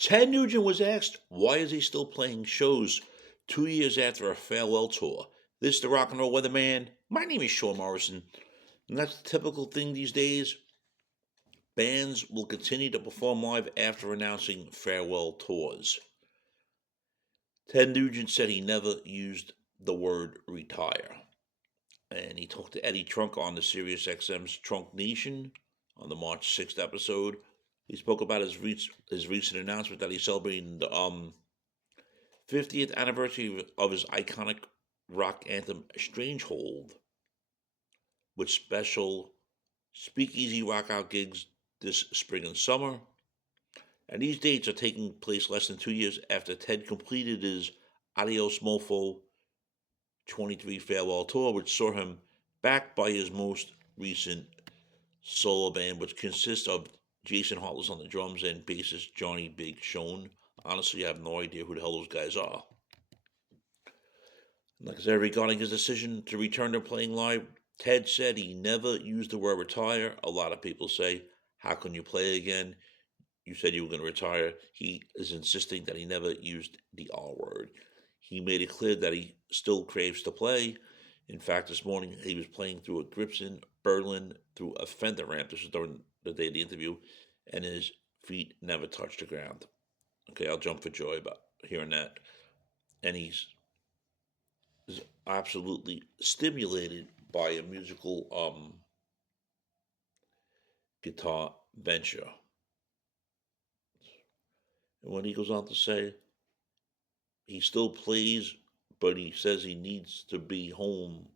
Ted Nugent was asked why is he still playing shows 2 years after a farewell tour. This is the rock and roll weatherman. My name is Sean Morrison, and that's the typical thing these days. Bands will continue to perform live after announcing farewell tours. Ted Nugent said he never used the word retire. And he talked to Eddie Trunk on the SiriusXM's Trunk Nation on the March 6th episode. He spoke about his recent announcement that he's celebrating the 50th anniversary of his iconic rock anthem Strangehold with special speakeasy rock out gigs this spring and summer. And these dates are taking place less than 2 years after Ted completed his Adios Mofo 23 farewell tour, which saw him backed by his most recent solo band, which consists of Jason Hartless on the drums and bassist Johnny Big Shone. Honestly, I have no idea who the hell those guys are. Like I said, regarding his decision to return to playing live, Ted said he never used the word retire. A lot of people say, how can you play again? You said you were going to retire. He is insisting that he never used the R word. He made it clear that he still craves to play. In fact, this morning he was playing through a Gibson Berlin through a Fender ramp. This was during the day of the interview, and his feet never touched the ground. Okay, I'll jump for joy about hearing that. And he's absolutely stimulated by a musical guitar venture. And when he goes on to say he still plays, but he says he needs to be home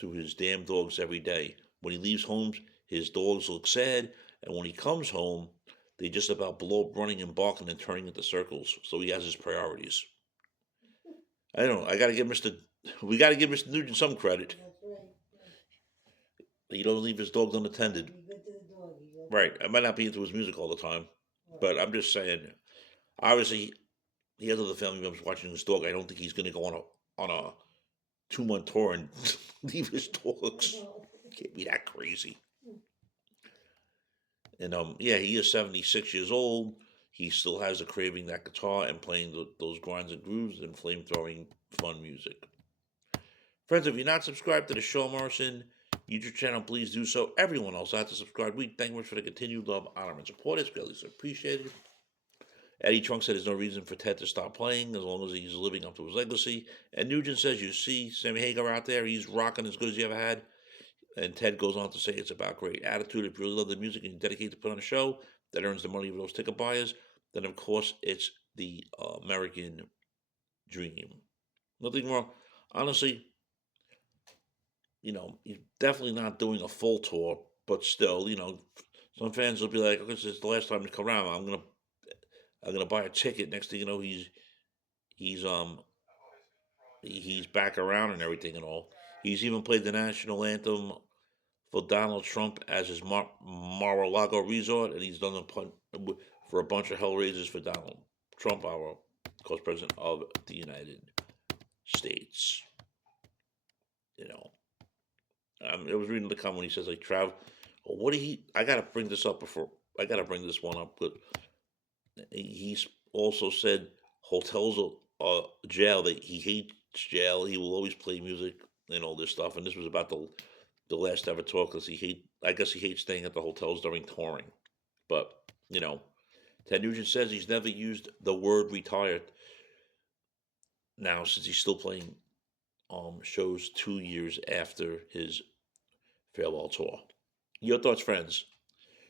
to his damn dogs every day. When he leaves home, his dogs look sad, and when he comes home, they just about blow up running and barking and turning into circles. So he has his priorities. I don't know. We got to give Mr. Nugent some credit. That's right. He don't leave his dogs unattended. Be good to the dog. Right. I might not be into his music all the time, but I'm just saying. Obviously, he has other family members watching his dog. I don't think he's going to go on a 2-month tour and leave his dogs. Can't be that crazy. And yeah, he is 76 years old. He still has a craving that guitar and playing those grinds and grooves and flame throwing fun music. Friends, if you're not subscribed to the Sean Morrison YouTube channel, please do so. Everyone else out to subscribe. We thank you much for the continued love, honor, and support. It's greatly appreciated. Eddie Trunk said there's no reason for Ted to stop playing as long as he's living up to his legacy. And Nugent says, you see Sammy Hagar out there, he's rocking as good as you ever had. And Ted goes on to say it's about great attitude. If you really love the music and you dedicate to put on a show that earns the money of those ticket buyers, then of course it's the American dream. Nothing wrong. Honestly, he's definitely not doing a full tour, but still, some fans will be like, okay, this is the last time to come around. I'm gonna buy a ticket. Next thing you know, he's he's back around and everything and all. He's even played the national anthem for Donald Trump as his Mar-a-Lago resort, and he's done for a bunch of hellraisers for Donald Trump, our, of course, president of the United States. I was reading the comment when he says like travel. What did he? I gotta bring this up before. I gotta bring this one up, but he's also said hotels are jail. That he hates jail. He will always play music and all this stuff. And this was about the last ever tour because I guess he hates staying at the hotels during touring. But Ted Nugent says he's never used the word retired now since he's still playing shows 2 years after his farewell tour. Your thoughts, friends?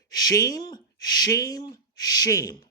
Shame, shame, shame.